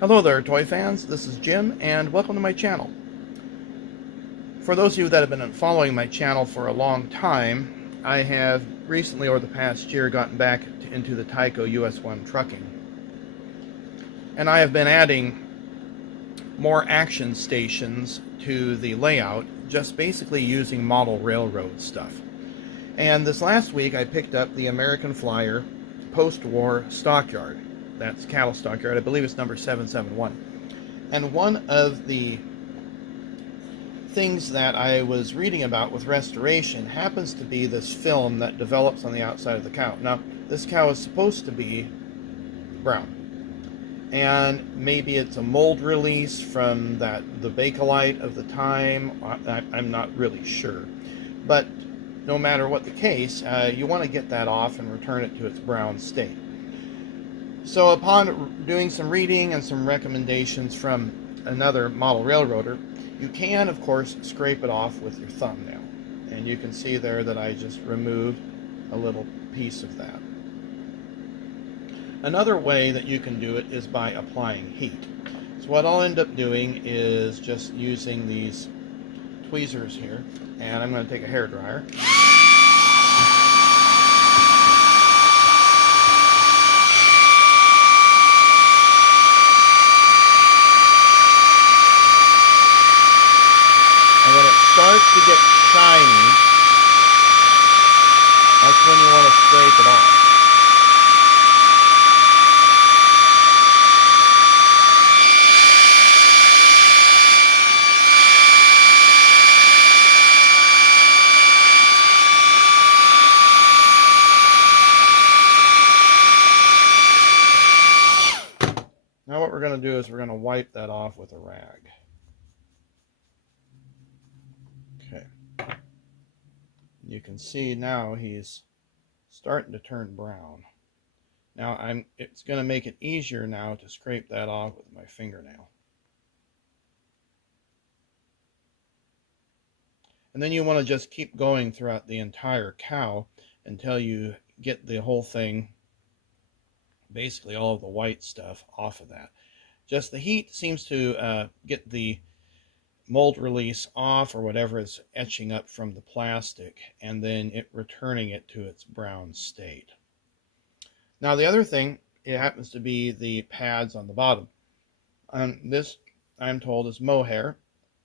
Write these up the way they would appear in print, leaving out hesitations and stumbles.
Hello there, toy fans. This is Jim, and welcome to my channel. For those of you that have been following my channel for a long time, I have recently, over the past year, gotten back into the Tyco US-1 Trucking. And I have been adding more action stations to the layout, just basically using model railroad stuff. And this last week, I picked up the American Flyer post-war stockyard. That's cattle stockyard. I believe it's number 771. And one of the things that I was reading about with restoration happens to be this film that develops on the outside of the cow. Now, this cow is supposed to be brown. And maybe it's a mold release from the Bakelite of the time. I'm not really sure. But no matter what the case, you want to get that off and return it to its brown state. So upon doing some reading and some recommendations from another model railroader, you can, of course, scrape it off with your thumbnail. And you can see there that I just removed a little piece of that. Another way that you can do it is by applying heat. So what I'll end up doing is just using these tweezers here, and I'm going to take a hairdryer. And when it starts to get shiny, that's when you want to scrape it off. Now what we're going to do is we're going to wipe that off with a rag. Okay. You can see now he's starting to turn brown. Now it's going to make it easier now to scrape that off with my fingernail. And then you want to just keep going throughout the entire cow until you get the whole thing, basically all of the white stuff, off of that. Just the heat seems to get the mold release off, or whatever is etching up from the plastic, and then returning it to its brown state. Now the other thing, it happens to be the pads on the bottom. This, I'm told, is mohair,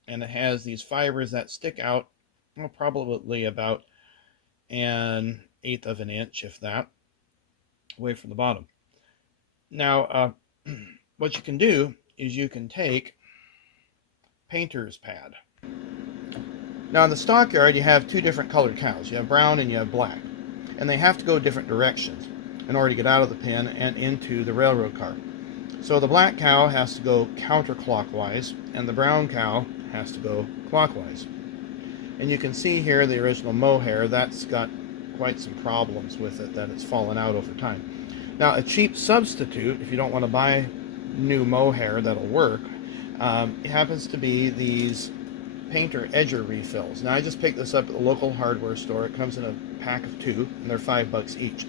and it has these fibers that stick out, well, probably about 1/8 of an inch, if that, away from the bottom. Now what you can do is you can take painter's pad. Now in the stockyard you have two different colored cows. You have brown and you have black, and they have to go different directions in order to get out of the pen and into the railroad car. So the black cow has to go counterclockwise and the brown cow has to go clockwise. And you can see here the original mohair, that's got quite some problems with it, that it's fallen out over time. Now a cheap substitute, if you don't want to buy new mohair that'll work, it happens to be these painter edger refills. Now I just picked this up at the local hardware store. It comes in a pack of 2 and they're $5 each.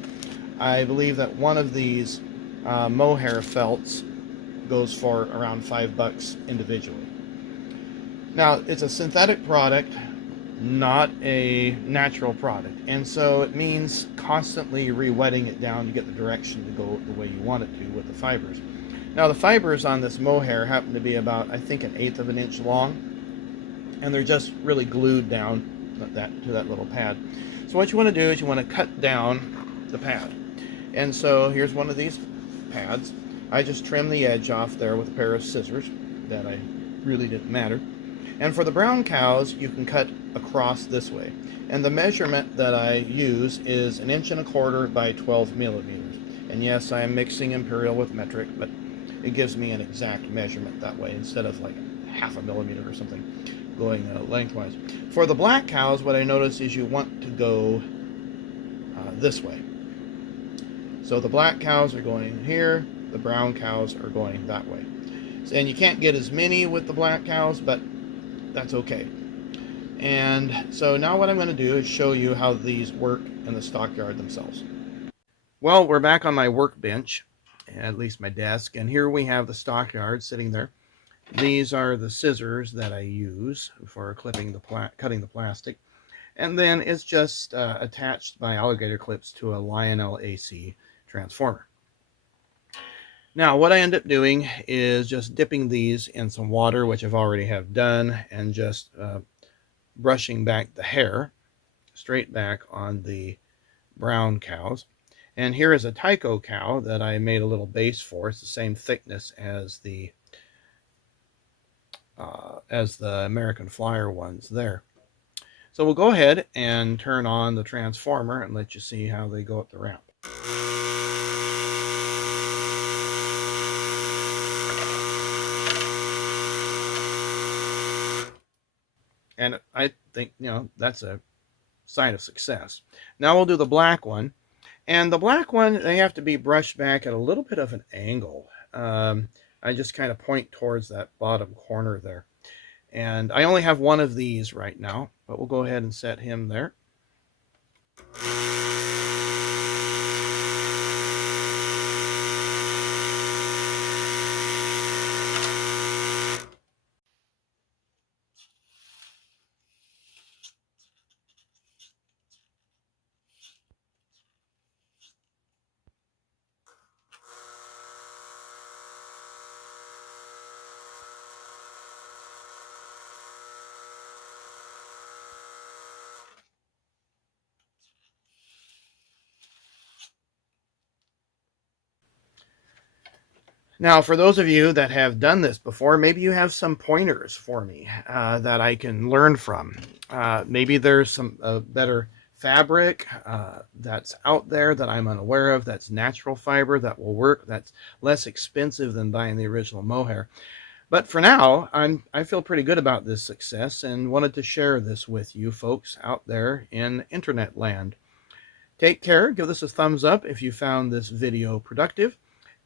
I believe that one of these mohair felts goes for around $5 individually. Now it's a synthetic product, not a natural product, and so it means constantly re-wetting it down to get the direction to go the way you want it to with the fibers. Now the fibers on this mohair happen to be about, I think, 1/8 of an inch long, and they're just really glued down to that little pad. So what you want to do is you want to cut down the pad. And so here's one of these pads. I just trimmed the edge off there with a pair of scissors that really didn't matter. And for the brown cows, you can cut across this way. And the measurement that I use is 1¼ inch by 12 millimeters. And yes, I am mixing imperial with metric, but it gives me an exact measurement that way instead of like 1/2 millimeter or something going lengthwise. For the black cows, what I notice is you want to go this way. So the black cows are going here, the brown cows are going that way. And you can't get as many with the black cows, but that's okay. And so now what I'm going to do is show you how these work in the stockyard themselves. Well, we're back on my workbench, at least my desk. And here we have the stockyard sitting there. These are the scissors that I use for cutting the plastic. And then it's just attached by alligator clips to a Lionel AC transformer. Now what I end up doing is just dipping these in some water, which I've already have done, and just brushing back the hair straight back on the brown cows. And here is a Tyco cow that I made a little base for. It's the same thickness as the American Flyer ones there. So we'll go ahead and turn on the transformer and let you see how they go up the ramp. And I think, that's a sign of success. Now we'll do the black one. And the black one, they have to be brushed back at a little bit of an angle. I just kind of point towards that bottom corner there. And I only have one of these right now, but we'll go ahead and set him there. Now, for those of you that have done this before, maybe you have some pointers for me that I can learn from. Maybe there's some better fabric that's out there that I'm unaware of, that's natural fiber, that will work, that's less expensive than buying the original mohair. But for now, I feel pretty good about this success and wanted to share this with you folks out there in internet land. Take care. Give this a thumbs up if you found this video productive.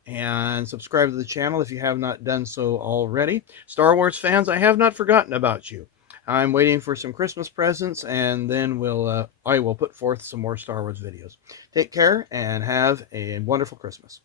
And subscribe to the channel if you have not done so already. Star Wars fans, I have not forgotten about you. I'm waiting for some Christmas presents, and then I will put forth some more Star Wars videos. Take care and have a wonderful Christmas.